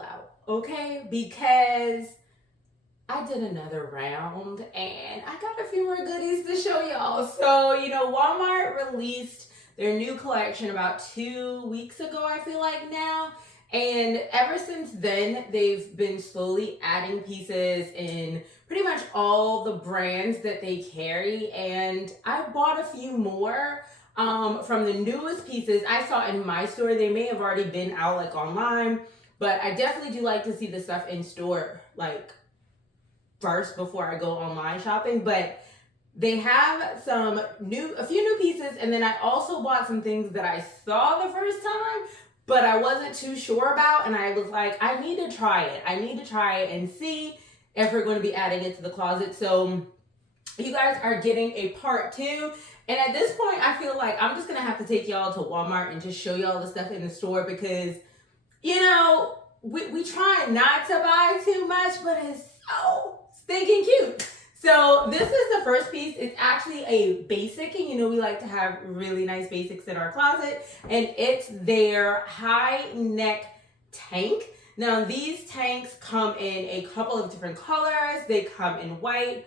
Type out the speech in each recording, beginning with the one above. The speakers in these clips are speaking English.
chill out, okay? Because I did another round and I got a few more goodies to show y'all. So, Walmart released their new collection about 2 weeks ago, I feel like now. And ever since then, they've been slowly adding pieces in pretty much all the brands that they carry. And I bought a few more from the newest pieces I saw in my store. They may have already been out like online, but I definitely do like to see the stuff in store like first before I go online shopping. But they have a few new pieces, and then I also bought some things that I saw the first time, but I wasn't too sure about, and I was like, I need to try it. I need to try it and see if we're going to be adding it to the closet. So you guys are getting a part 2. And at this point, I feel like I'm just going to have to take y'all to Walmart and just show y'all the stuff in the store because, we try not to buy too much, but it's so stinking cute. So this is the first piece. It's actually a basic, and we like to have really nice basics in our closet, and it's their high neck tank. Now these tanks come in a couple of different colors. They come in white,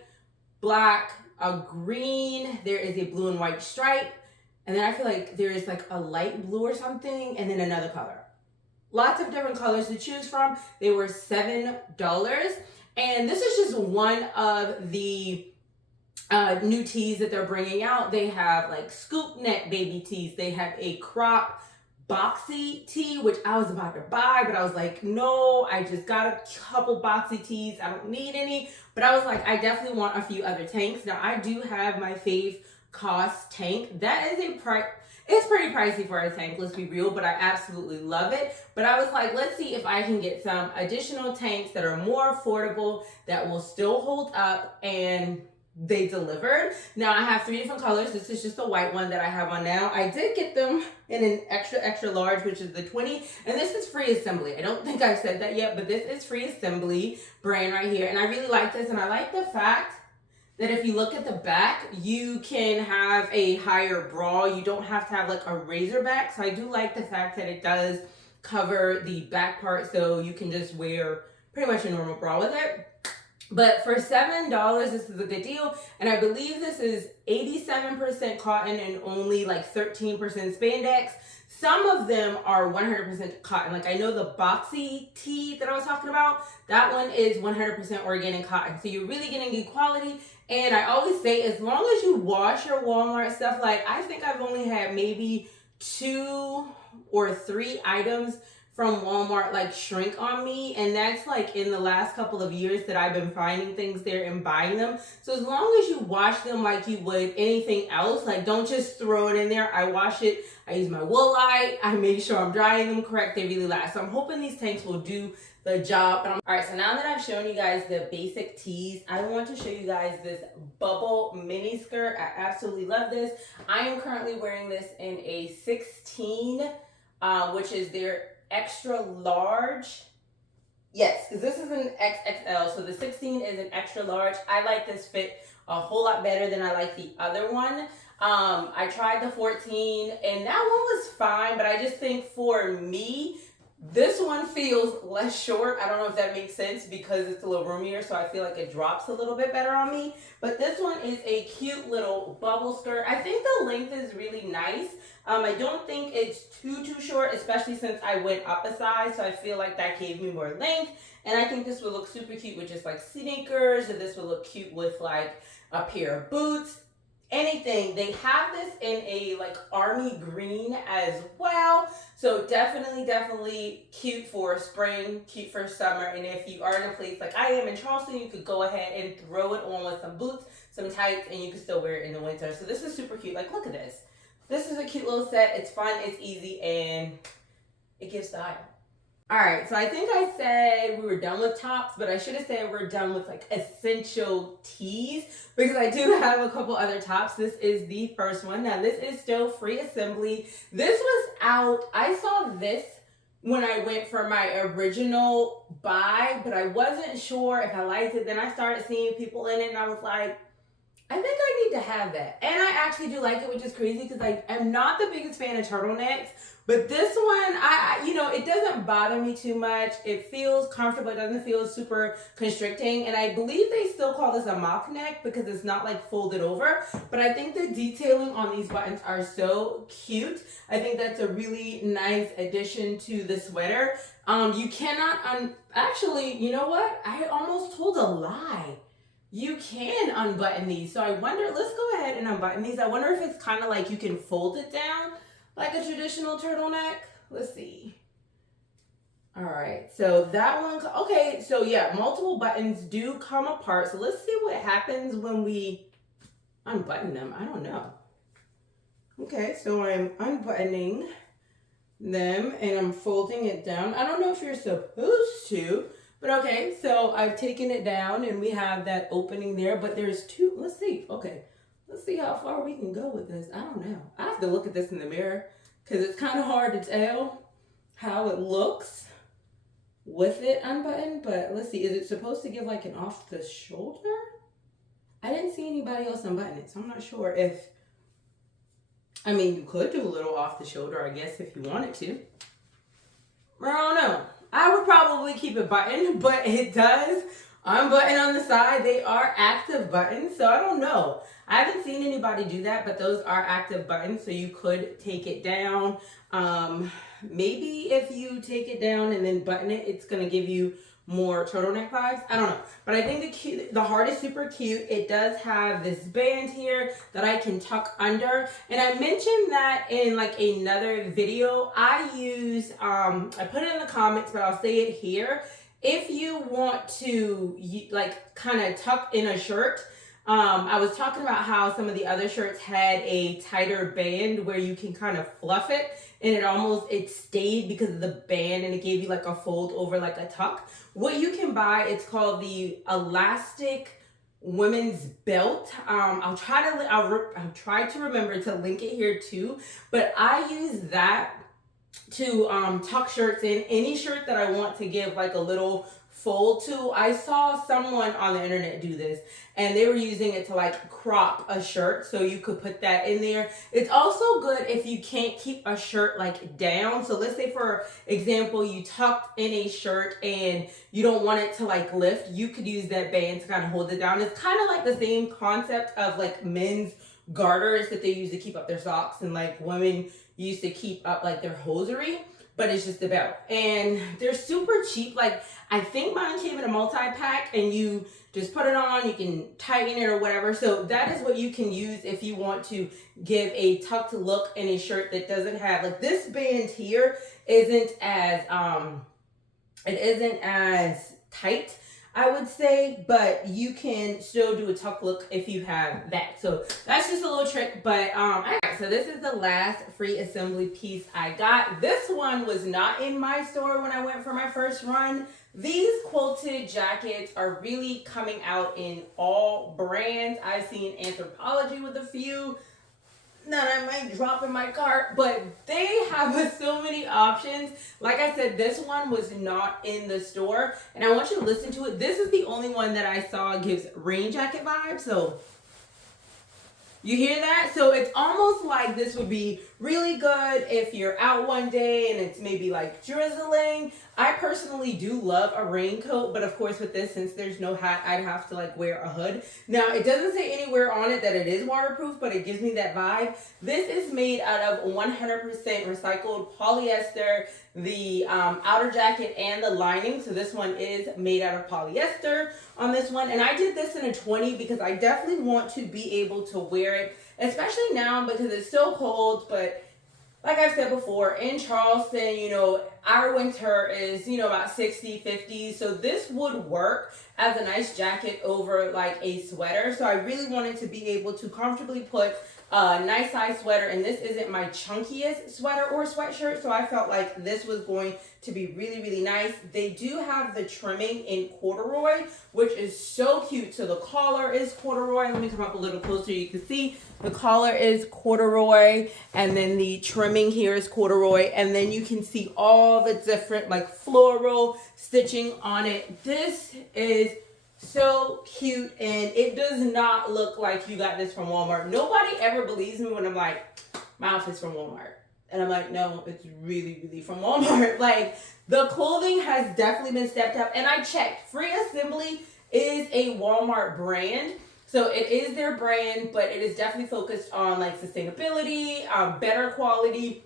black, a green, there is a blue and white stripe, and then I feel like there is like a light blue or something, and then another color. Lots of different colors to choose from. They were $7. And this is just one of the new tees that they're bringing out. They have like scoop neck baby tees. They have a crop boxy tee, which I was about to buy, but I was like, no, I just got a couple boxy tees. I don't need any. But I was like, I definitely want a few other tanks. Now I do have my fave Cost tank. That is it's pretty pricey for a tank, let's be real, but I absolutely love it. But I was like, let's see if I can get some additional tanks that are more affordable, that will still hold up, and they delivered. Now I have 3 different colors. This is just the white one that I have on now. I did get them in an extra large, which is the 20, and this is free assembly. I don't think I said that yet, but this is free assembly brand right here, and I really like this, and I like the fact that if you look at the back, you can have a higher bra. You don't have to have like a razor back. So I do like the fact that it does cover the back part, so you can just wear pretty much a normal bra with it. But for $7, this is a good deal. And I believe this is 87% cotton and only like 13% spandex. Some of them are 100% cotton. Like I know the boxy tee that I was talking about, that one is 100% organic cotton. So you're really getting good quality. And I always say, as long as you wash your Walmart stuff, like I think I've only had maybe 2 or 3 items from Walmart like shrink on me, and that's like in the last couple of years that I've been finding things there and buying them. So as long as you wash them like you would anything else, like don't just throw it in there. I wash it, I use my Woolite, I make sure I'm drying them correct, they really last. So I'm hoping these tanks will do the job. All right, so now that I've shown you guys the basic tees, I want to show you guys this bubble mini skirt. I absolutely love this. I am currently wearing this in a 16, which is their extra large. Yes, because this is an XXL, so the 16 is an extra large. I like this fit a whole lot better than I like the other one. I tried the 14 and that one was fine, but I just think for me, this one feels less short. I don't know if that makes sense because it's a little roomier, so I feel like it drops a little bit better on me. But this one is a cute little bubble skirt. I think the length is really nice. I don't think it's too short, especially since I went up a size, so I feel like that gave me more length. And I think this would look super cute with just like sneakers, or this would look cute with like a pair of boots. Anything. They have this in a like army green as well, so definitely cute for spring, cute for summer. And if you are in a place like I am in Charleston, you could go ahead and throw it on with some boots, some tights, and you can still wear it in the winter. So this is super cute. Like, look at this. This is a cute little set. It's fun, it's easy, and it gives style. All right, so I think I said we were done with tops, but I should have said we're done with like essential tees, because I do have a couple other tops. This is the first one. Now this is still free assembly. This was out. I saw this when I went for my original buy, but I wasn't sure if I liked it. Then I started seeing people in it and I was like, I think I need to have that. And I actually do like it, which is crazy because I'm not the biggest fan of turtlenecks. But this one, it doesn't bother me too much. It feels comfortable. It doesn't feel super constricting. And I believe they still call this a mock neck because it's not like folded over. But I think the detailing on these buttons are so cute. I think that's a really nice addition to the sweater. You cannot, actually, you know what? I almost told a lie. You can unbutton these. So I wonder, let's go ahead and unbutton these. I wonder if it's kind of like you can fold it down like a traditional turtleneck. Let's see. All right, so that one, okay, so yeah, multiple buttons do come apart. So let's see what happens when we unbutton them. I don't know. Okay, so I'm unbuttoning them and I'm folding it down. I don't know if you're supposed to, but okay, so I've taken it down and we have that opening there, but there's two, let's see, okay. Let's see how far we can go with this. I don't know. I have to look at this in the mirror because it's kind of hard to tell how it looks with it unbuttoned, but let's see. Is it supposed to give like an off the shoulder? I didn't see anybody else unbutton it, so I'm not sure if, I mean, you could do a little off the shoulder, I guess, if you wanted to. I don't know. I would probably keep it buttoned, but it does unbutton on the side. They are active buttons, so I don't know. I haven't seen anybody do that, but those are active buttons, so you could take it down. Maybe if you take it down and then button it, it's going to give you more turtleneck vibes. I don't know, but I think the heart is super cute. It does have this band here that I can tuck under, and I mentioned that in like another video. I use I put it in the comments, but I'll say it here. If you want to like kind of tuck in a shirt, I was talking about how some of the other shirts had a tighter band where you can kind of fluff it, and it stayed because of the band, and it gave you like a fold over, like a tuck. What you can buy, it's called the elastic women's belt. I'll try to remember to link it here too, but I use that to tuck shirts in, any shirt that I want to give like a little fold to. I saw someone on the internet do this, and they were using it to like crop a shirt, so you could put that in there. It's also good if you can't keep a shirt like down. So let's say, for example, you tucked in a shirt and you don't want it to like lift, you could use that band to kind of hold it down. It's kind of like the same concept of like men's garters that they use to keep up their socks, and like women used to keep up like their hosiery, but it's just a belt. And they're super cheap. Like, I think mine came in a multi-pack, and you just put it on, you can tighten it or whatever. So that is what you can use if you want to give a tucked look in a shirt that doesn't have, like, this band here isn't as tight, I would say, but you can still do a tuck look if you have that. So that's just a little trick. But so this is the last free assembly piece I got. This one was not in my store when I went for my first run. These quilted jackets are really coming out in all brands. I've seen Anthropologie with a few that I might drop in my cart, but they have so many options. Like I said, this one was not in the store, and I want you to listen to it. This is the only one that I saw gives rain jacket vibes. So you hear that? So it's almost like this would be really good if you're out one day and it's maybe like drizzling. I personally do love a raincoat, but of course with this, since there's no hat, I'd have to like wear a hood. Now, it doesn't say anywhere on it that it is waterproof, but it gives me that vibe. This is made out of 100% recycled polyester, the outer jacket and the lining. So this one is made out of polyester on this one. And I did this in a 20 because I definitely want to be able to wear it, especially now because it's so cold. But like I've said before, in Charleston, you know, our winter is, you know, about 60, 50. So this would work as a nice jacket over like a sweater. So I really wanted to be able to comfortably put a nice size sweater. And this isn't my chunkiest sweater or sweatshirt. So I felt like this was going to be really, really nice. They do have the trimming in corduroy, which is so cute. So the collar is corduroy. Let me come up a little closer. You can see the collar is corduroy, and then the trimming here is corduroy, and then you can see all the different like floral stitching on it. This is So cute, and it does not look like you got this from Walmart. Nobody ever believes me when I'm like, my outfit's from Walmart. And I'm like, no, it's really, really from Walmart. Like, the clothing has definitely been stepped up. And I checked. Free Assembly is a Walmart brand. So it is their brand, but it is definitely focused on like sustainability, better quality,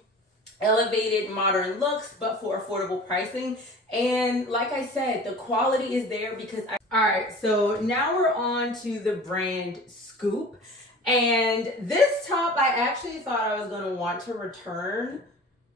elevated modern looks, but for affordable pricing. And like I said, the quality is there because all right, so now we're on to the brand Scoop. And this top, I actually thought I was gonna want to return,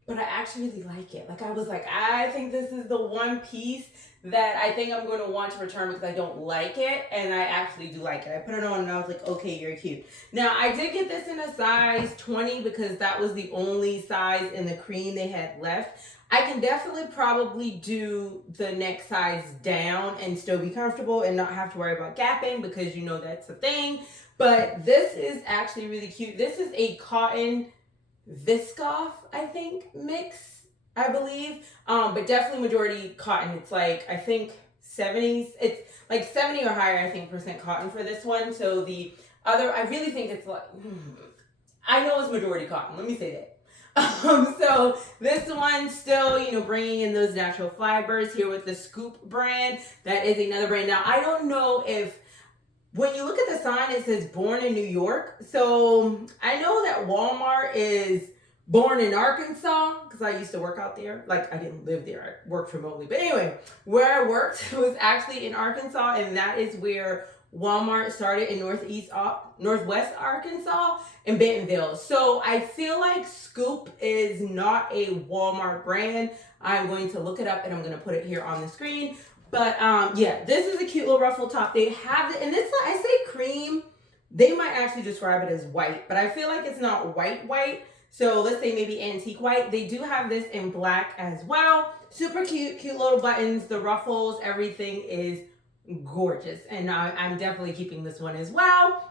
but I actually really like it. Like, I was like, I think this is the one piece that I think I'm going to want to return because I don't like it, and I actually do like it. I put it on and I was like, okay, you're cute. Now, I did get this in a size 20 because that was the only size in the cream they had left. I can definitely probably do the next size down and still be comfortable and not have to worry about gapping because you know that's a thing. But this is actually really cute. This is a cotton viscose, I think, mix, I believe. But definitely majority cotton. It's like, I think 70s. It's like 70 or higher, I think, % cotton for this one. So the other, I really think it's like, I know it's majority cotton. Let me say that. So this one still, you know, bringing in those natural fibers here with the Scoop brand. That is another brand. Now, I don't know if, when you look at the sign, it says born in New York. So I know that Walmart is born in Arkansas because I used to work out there. Like, I didn't live there. I worked remotely. But anyway, where I worked was actually in Arkansas, and that is where Walmart started in Northwest Arkansas in Bentonville. So I feel like Scoop is not a Walmart brand. I'm going to look it up and I'm going to put it here on the screen. But yeah, this is a cute little ruffle top. They have it, and this, I say cream, they might actually describe it as white, but I feel like it's not white. So let's say maybe antique white. They do have this in black as well. Super cute little buttons, the ruffles, everything is gorgeous. And I'm definitely keeping this one as well.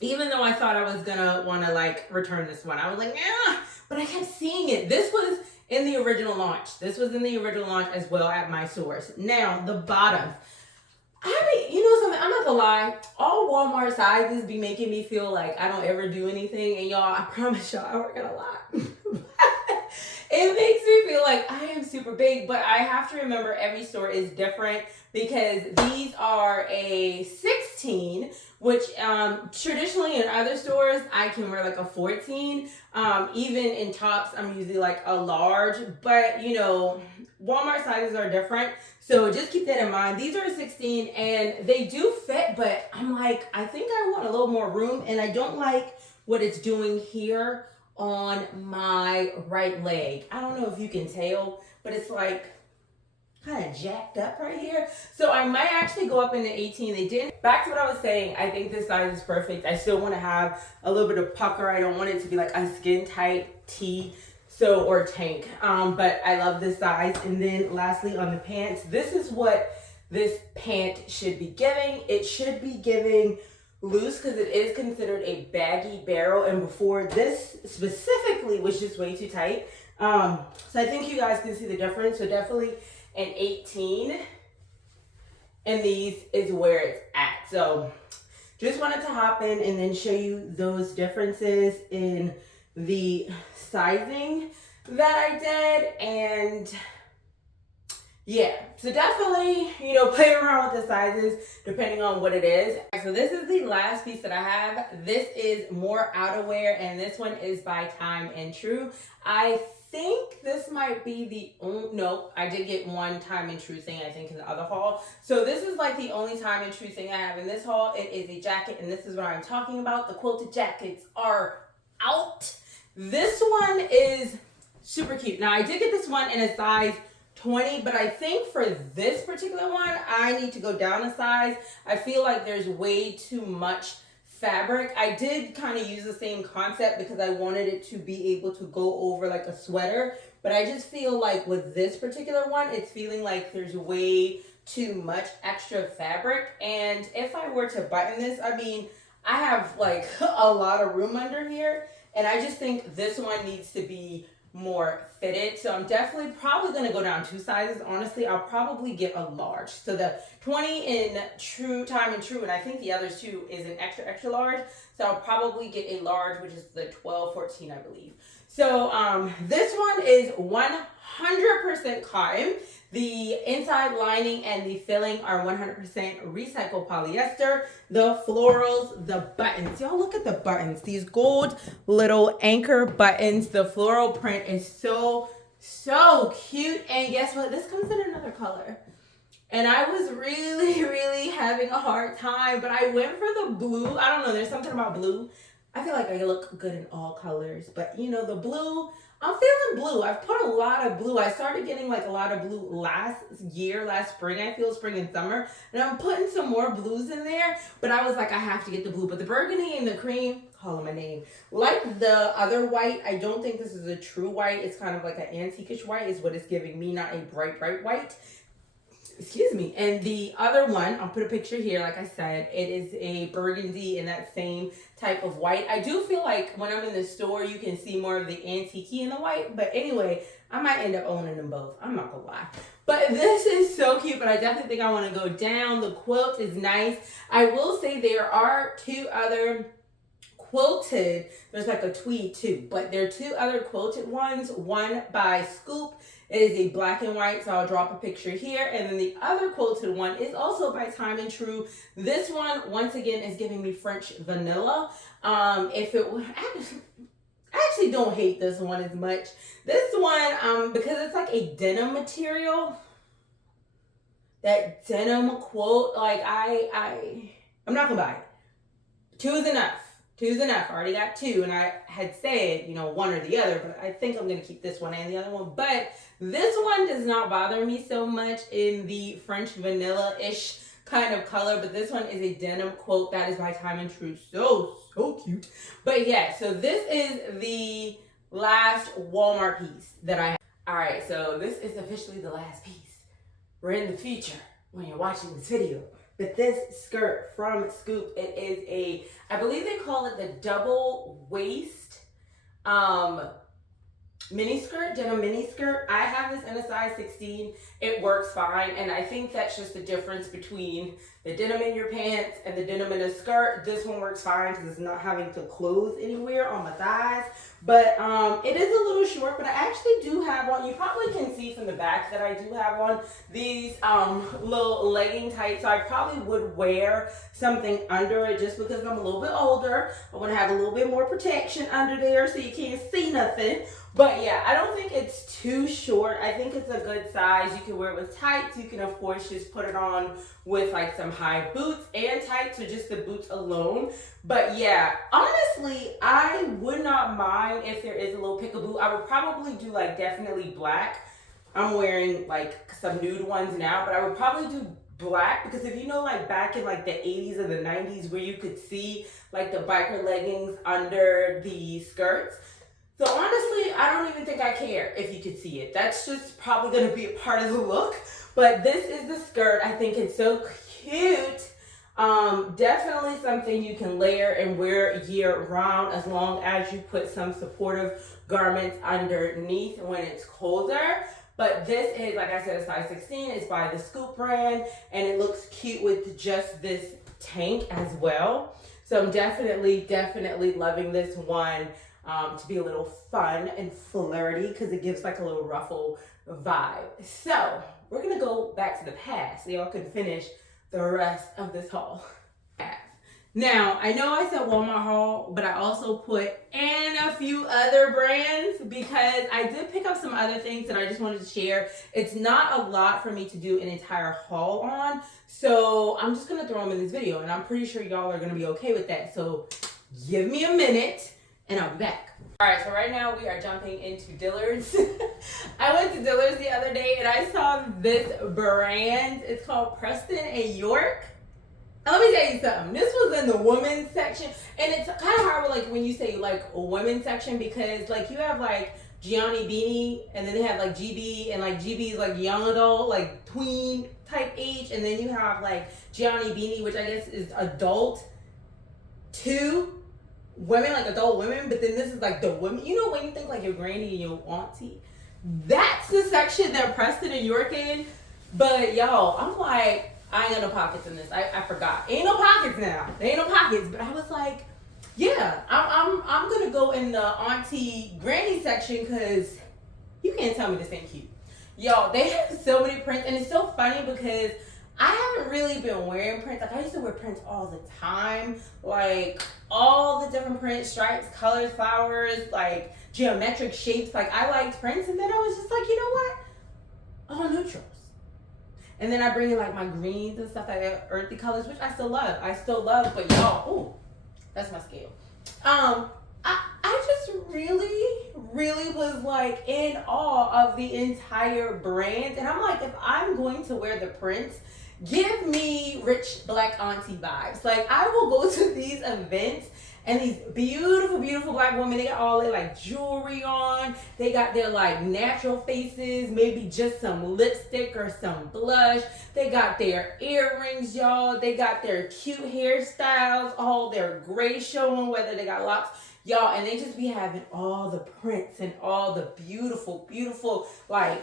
Even though I thought I was gonna wanna like return this one. I was like, yeah, but I kept seeing it. This was in the original launch. This was in the original launch as well at my source. Now, the bottoms. I mean, you know something, I'm not gonna lie, all Walmart sizes be making me feel like I don't ever do anything. And y'all, I promise y'all, I work at a lot. It makes me feel like I am super big, but I have to remember every store is different because these are a 16, which traditionally in other stores, I can wear like a 14. Even in tops, I'm usually like a large, but you know, Walmart sizes are different. So just keep that in mind. These are a 16 and they do fit, but I'm like, I think I want a little more room and I don't like what it's doing here on my right leg. I don't know if you can tell, but it's like kind of jacked up right here. So I might actually go up into 18. They didn't. Back to what I was saying, I think this size is perfect. I still want to have a little bit of pucker. I don't want it to be like a skin tight tee, so, or tank. But I love this size. And then lastly on the pants, this is what this pant should be giving. It should be giving loose because it is considered a baggy barrel, and before this specifically was just way too tight. So I think you guys can see the difference. So definitely an 18, and these is where it's at. So just wanted to hop in and then show you those differences in the sizing that I did. And yeah, so definitely, you know, play around with the sizes depending on what it is. So this is the last piece that I have. This is more outerwear, and this one is by Time and True. I think this might be the only, no, I did get one Time and True thing, I think, in the other haul. So this is like the only Time and True thing I have in this haul. It is a jacket, and this is what I'm talking about. The quilted jackets are out. This one is super cute. Now, I did get this one in a size 20, but I think for this particular one, I need to go down a size. I feel like there's way too much fabric. I did kind of use the same concept because I wanted it to be able to go over like a sweater, but I just feel like with this particular one, it's feeling like there's way too much extra fabric. And if I were to button this, I mean, I have like a lot of room under here, and I just think this one needs to be more fitted. So I'm definitely probably going to go down 2 sizes. Honestly, I'll probably get a large. So the 20 in True, Time and True, and I think the others too is an extra, extra large. So I'll probably get a large, which is the 12, 14, I believe. So this one is 100% cotton. The inside lining and the filling are 100% recycled polyester. The florals, the buttons. Y'all look at the buttons. These gold little anchor buttons. The floral print is so, so cute. And guess what? This comes in another color. And I was really, really having a hard time. But I went for the blue. I don't know. There's something about blue. I feel like I look good in all colors. But, you know, the blue... I'm feeling blue. I've put a lot of blue. I started getting like a lot of blue last spring. I feel spring and summer. And I'm putting some more blues in there. But I was like, I have to get the blue. But the burgundy and the cream, call them a name. Like the other white, I don't think this is a true white. It's kind of like an antique-ish white is what it's giving me, not a bright, bright white. Excuse me. And the other one, I'll put a picture here. Like I said, it is a burgundy in that same type of white. I do feel like when I'm in the store, you can see more of the antique in the white. But anyway, I might end up owning them both. I'm not gonna lie. But this is so cute. But I definitely think I want to go down. The quilt is nice. I will say there are 2 other quilted. There's like a tweed too. But there are 2 other quilted ones. One by Scoop. It is a black and white, so I'll drop a picture here. And then the other quilted one is also by Time and True. This one, once again, is giving me French vanilla. I actually don't hate this one as much. This one, because it's like a denim material, that denim quilt, like I'm not gonna buy it. 2 is enough. 2 is enough. I already got 2, and I had said, you know, one or the other, but I think I'm going to keep this one and the other one. But this one does not bother me so much in the French vanilla-ish kind of color, but this one is a denim quilt that is by Time and True. So, so cute. But yeah, so this is the last Walmart piece that I have. All right, so this is officially the last piece. We're in the future when you're watching this video. But this skirt from Scoop, it is a, I believe they call it the double waist mini skirt, denim mini skirt. I have this in a size 16. It works fine. And I think that's just the difference between the denim in your pants and the denim in a skirt. This one works fine because it's not having to close anywhere on my thighs. But it is a little short, but I actually do have on, you probably can see from the back that I do have on these little legging tights. So I probably would wear something under it just because I'm a little bit older. I want to have a little bit more protection under there so you can't see nothing. But yeah, I don't think it's too short. I think it's a good size. You can wear it with tights. You can, of course, just put it on with like some high boots and tights or just the boots alone. But yeah, honestly, I would not mind if there is a little peekaboo. I would probably do like definitely black. I'm wearing like some nude ones now, but I would probably do black because if you know, like back in like the 80s or the 90s where you could see like the biker leggings under the skirts. So honestly, I don't even think I care if you could see it. That's just probably going to be a part of the look. But this is the skirt. I think it's so cute. Definitely something you can layer and wear year round as long as you put some supportive garments underneath when it's colder. But this is, like I said, a size 16. It's by the Scoop brand. And it looks cute with just this tank as well. So I'm definitely loving this one. To be a little fun and flirty because it gives like a little ruffle vibe. So we're gonna go back to the past so y'all can finish the rest of this haul. Now, I know I said Walmart haul, but I also put in a few other brands because I did pick up some other things that I just wanted to share. It's not a lot for me to do an entire haul on, so I'm just gonna throw them in this video and I'm pretty sure y'all are gonna be okay with that. So give me a minute and I'll be back. All right, so right now we are jumping into Dillard's. I went to Dillard's the other day and I saw this brand. It's called Preston and York. Now, let me tell you something. This was in the women's section, and it's kind of hard like when you say like a women's section because like you have like Gianni Beanie, and then they have like GB, and like GB is like young adult, like tween type age, and then you have like Gianni Beanie, which I guess is adult 2. women, like adult women, but then this is like the women. You know when you think like your granny and your auntie? That's the section that Preston and York in. But y'all, I'm like, I ain't got no pockets in this. I forgot. Ain't no pockets now. There ain't no pockets. But I was like, yeah, I'm gonna go in the auntie granny section because you can't tell me this ain't cute. Y'all, they have so many prints, and it's so funny because I haven't really been wearing prints. Like I used to wear prints all the time, like all the different prints, stripes, colors, flowers, like geometric shapes. Like I liked prints, and then I was just like, you know what? All neutrals. And then I bring in like my greens and stuff like that, earthy colors, which I still love. But y'all, ooh, that's my scale. I just really was like in awe of the entire brand. And I'm like, if I'm going to wear the prints, give me rich black auntie vibes. Like I will go to these events and these beautiful black women, they got all their like jewelry on. They got their like natural faces, maybe just some lipstick or some blush. They got their earrings, y'all. They got their cute hairstyles, all their gray showing, whether they got locks. Y'all, and they just be having all the prints and all the beautiful, like,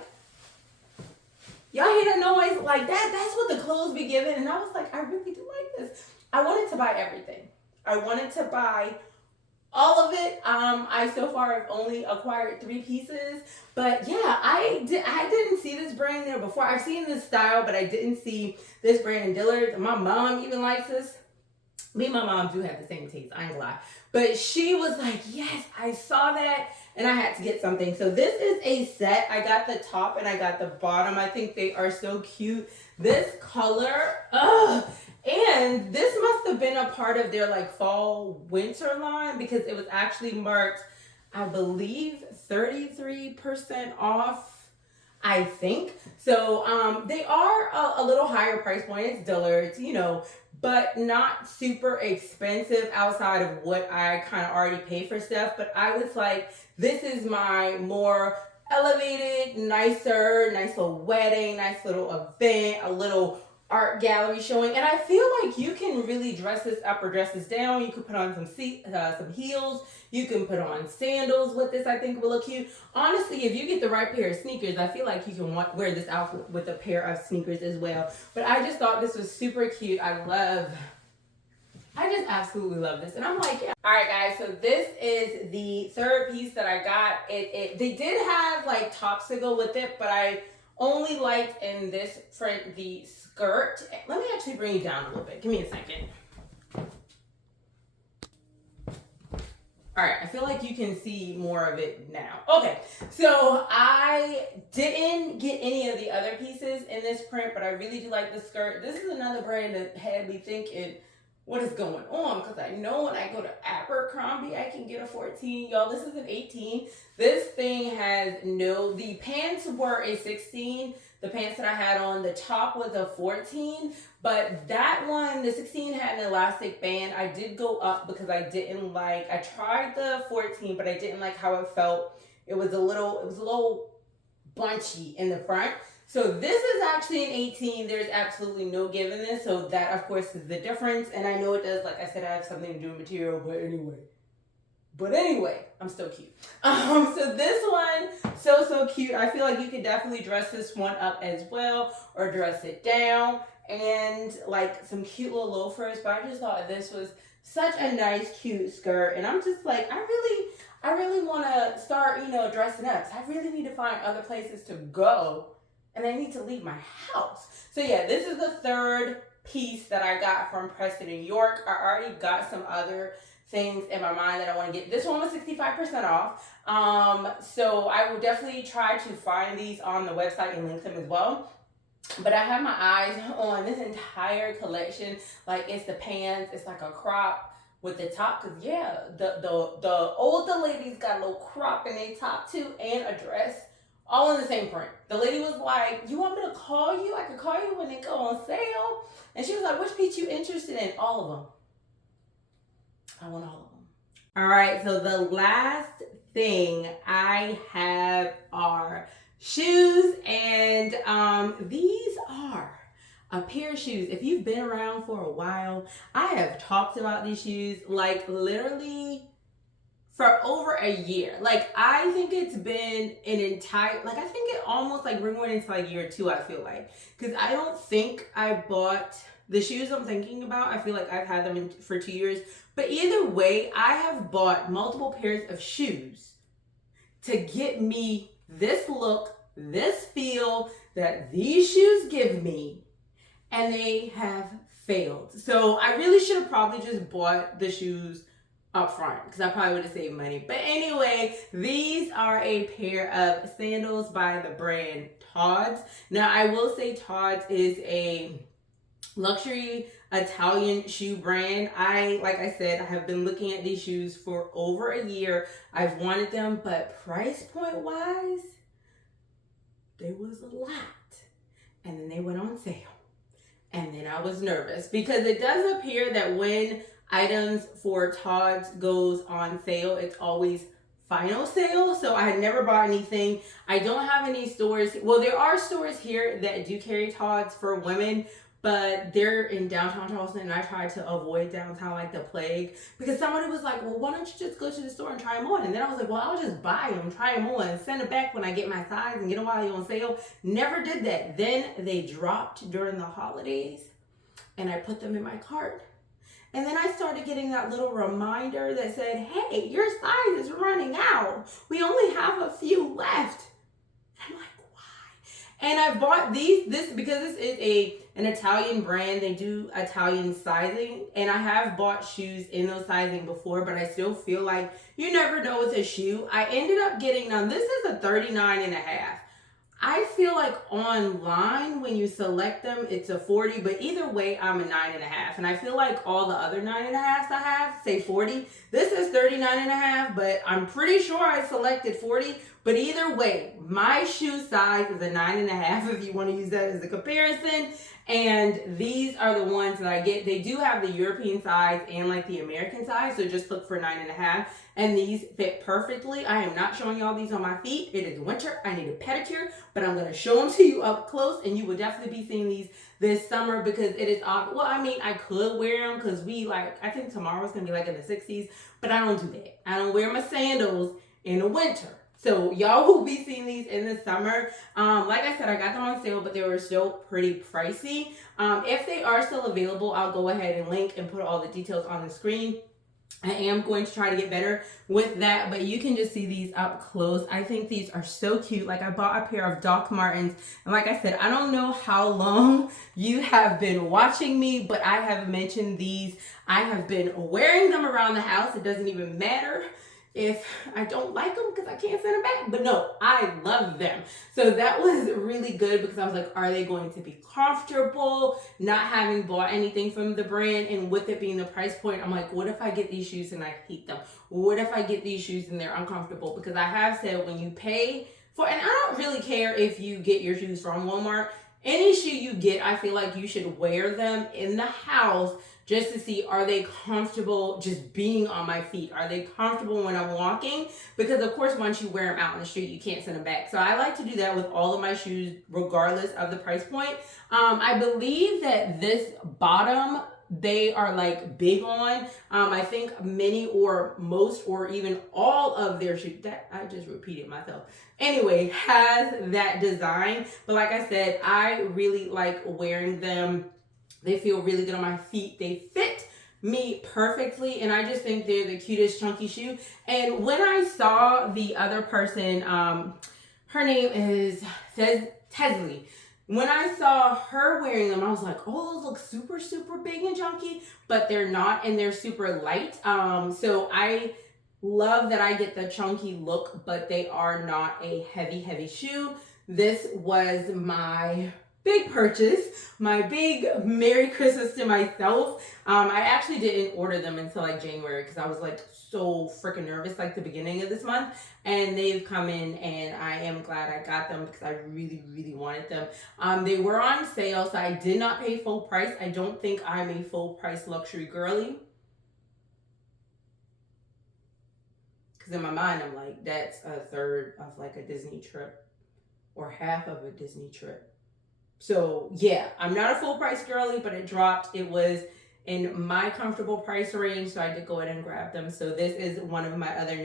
y'all hear that noise? Like that's what the clothes be giving. And I was like, I really do like this. I wanted to buy everything. I wanted to buy all of it. I so far have only acquired 3 pieces, but yeah, I didn't see this brand there before. I've seen this style, but I didn't see this brand in Dillard. My mom even likes this. Me and my mom do have the same taste, I ain't gonna lie. But she was like, yes, I saw that, and I had to get something. So this is a set. I got the top and I got the bottom. I think they are so cute. This color, and this must have been a part of their like fall winter line because it was actually marked, I believe, 33% off, I think. So they are a little higher price point. It's Dillard's, you know, but not super expensive outside of what I kind of already pay for stuff. But I was like, this is my more elevated, nice little wedding, nice little event, a little art gallery showing. And I feel like you can really dress this up or dress this down. You could put on some heels. You can put on sandals with this. I think will look cute. Honestly, if you get the right pair of sneakers, I feel like you can wear this outfit with a pair of sneakers as well. But I just thought this was super cute. I just absolutely love this. And I'm like, yeah. All right, guys, so this is the third piece that I got. They did have like tops to go with it, but I only liked in this print the skirt. Let me actually bring you down a little bit. Give me a second. All right, I feel like you can see more of it now. Okay, so I didn't get any of the other pieces in this print, but I really do like the skirt. This is another brand that had me thinking, what is going on? Because I know when I go to Abercrombie, I can get a 14. Y'all, this is an 18. This thing has the pants were a 16. The pants that I had on, the top was a 14. But that one, the 16 had an elastic band. I did go up because I tried the 14, but I didn't like how it felt. It was a little bunchy in the front. So this is actually an 18. There's absolutely no give in this. So that, of course, is the difference. And I know it does, like I said, I have something to do with material, but anyway, I'm still cute. So this one, so cute. I feel like you could definitely dress this one up as well or dress it down and like some cute little loafers. But I just thought this was such a nice, cute skirt. And I'm just like, I really want to start, dressing up. So I really need to find other places to go. And I need to leave my house. So yeah, this is the third piece that I got from Preston and York. I already got some other things in my mind that I want to get. This one was 65% off. So I will definitely try to find these on the website and link them as well. But I have my eyes on this entire collection. Like it's the pants, it's like a crop with the top. Cause yeah, the older ladies got a little crop in their top too and a dress. All in the same print. The lady was like, you want me to call you? I could call you when they go on sale. And she was like, which piece you interested in? All of them. I want all of them. All right, so the last thing I have are shoes. And these are a pair of shoes. If you've been around for a while, I have talked about these shoes like literally for over a year. Like, I think it's been an entire, like, I think it almost like we're going into like year 2, I feel like. Because I don't think I bought the shoes I'm thinking about. I feel like I've had them for 2 years. But either way, I have bought multiple pairs of shoes to get me this look, this feel that these shoes give me, and they have failed. So I really should have probably just bought the shoes up front because I probably would have saved money. But anyway, these are a pair of sandals by the brand TOD'S. Now, I will say TOD'S is a luxury Italian shoe brand. Like I said, I have been looking at these shoes for over a year. I've wanted them, but price point wise, there was a lot. And then they went on sale. And then I was nervous because it does appear that when items for TOD'S goes on sale, it's always final sale. So I had never bought anything. I don't have any stores. Well, there are stores here that do carry TOD'S for women, but they're in downtown Charleston, and I try to avoid downtown like the plague because somebody was like, well, why don't you just go to the store and try them on? And then I was like, well, I'll just buy them, try them on, and send it back when I get my size and get them while they're on sale. Never did that. Then they dropped during the holidays, and I put them in my cart. And then I started getting that little reminder that said, hey, your size is running out. We only have a few left. And I'm like, why? And I bought this because this is an Italian brand. They do Italian sizing. And I have bought shoes in those sizing before, but I still feel like you never know with a shoe. I ended up getting, now this is a 39.5. I feel like online when you select them, it's a 40, but either way, I'm a 9.5. And I feel like all the other 9.5s I have say 40. This is 39.5, but I'm pretty sure I selected 40. But either way, my shoe size is a 9.5 if you want to use that as a comparison. And these are the ones that I get. They do have the European size and like the American size, so just look for 9.5. And these fit perfectly. I am not showing y'all these on my feet. It is winter. I need a pedicure, but I'm going to show them to you up close, and you will definitely be seeing these this summer because it is off. Well, I mean, I could wear them because I think tomorrow's going to be like in the 60s, but I don't do that. I don't wear my sandals in the winter. So y'all will be seeing these in the summer. Like I said, I got them on sale, but they were still pretty pricey. If they are still available, I'll go ahead and link and put all the details on the screen. I am going to try to get better with that, but you can just see these up close. I think these are so cute. Like, I bought a pair of Doc Martens, and like I said, I don't know how long you have been watching me, but I have mentioned these. I have been wearing them around the house. It doesn't even matter if I don't like them because I can't send them back. But no, I love them. So that was really good because I was like, are they going to be comfortable? Not having bought anything from the brand, and with it being the price point, I'm like, what if I get these shoes and I hate them? What if I get these shoes and they're uncomfortable? Because I have said when you pay for, and I don't really care if you get your shoes from Walmart, any shoe you get, I feel like you should wear them in the house just to see, are they comfortable just being on my feet? Are they comfortable when I'm walking? Because of course, once you wear them out in the street, you can't send them back. So I like to do that with all of my shoes, regardless of the price point. I believe that this bottom, they are like big on. I think many or most or even all of their shoes, that I just repeated myself. Anyway, has that design. But like I said, I really like wearing them. They feel really good on my feet. They fit me perfectly, and I just think they're the cutest chunky shoe. And when I saw the other person, her name is Tesley. When I saw her wearing them, I was like, oh, those look super, super big and chunky, but they're not, and they're super light. So I love that I get the chunky look, but they are not a heavy, heavy shoe. This was my big purchase, my big Merry Christmas to myself. I actually didn't order them until like January because I was like so freaking nervous like the beginning of this month, and they've come in, and I am glad I got them because I really, really wanted them. They were on sale, so I did not pay full price. I don't think I'm a full price luxury girly, because in my mind I'm like, that's a third of like a Disney trip or half of a Disney trip. So yeah, I'm not a full price girly, but it dropped. It was in my comfortable price range, so I did go ahead and grab them. So this is one of my other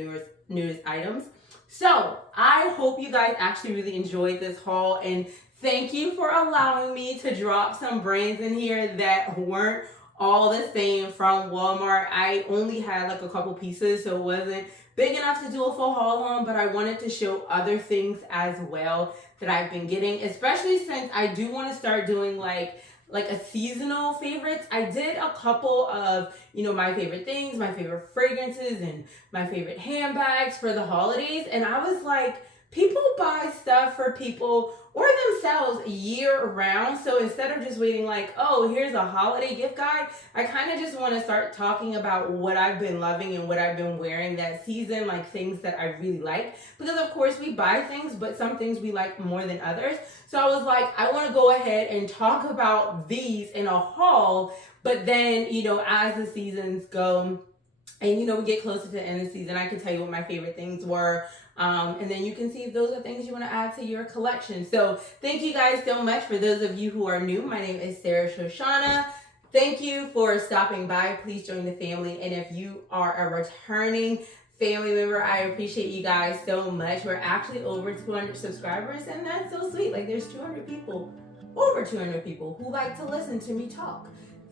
newest items. So I hope you guys actually really enjoyed this haul, and thank you for allowing me to drop some brands in here that weren't all the same from Walmart. I only had like a couple pieces, so it wasn't big enough to do a full haul on, but I wanted to show other things as well that I've been getting, especially since I do want to start doing like a seasonal favorites. I did a couple of, my favorite things, my favorite fragrances, and my favorite handbags for the holidays. And I was like, people buy stuff for people or themselves year round. So instead of just waiting like, oh, here's a holiday gift guide, I kind of just want to start talking about what I've been loving and what I've been wearing that season, like things that I really like. Because of course we buy things, but some things we like more than others. So I was like, I want to go ahead and talk about these in a haul, but then, as the seasons go, and we get closer to the end of the season, I can tell you what my favorite things were. And then you can see if those are things you want to add to your collection. So thank you guys so much. For those of you who are new, my name is Sho'Shanna. Thank you for stopping by. Please join the family. And if you are a returning family member, I appreciate you guys so much. We're actually over 200 subscribers, and that's so sweet. Like there's 200 people, over 200 people who like to listen to me talk.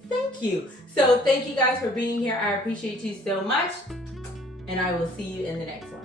Thank you. So thank you guys for being here. I appreciate you so much. And I will see you in the next one.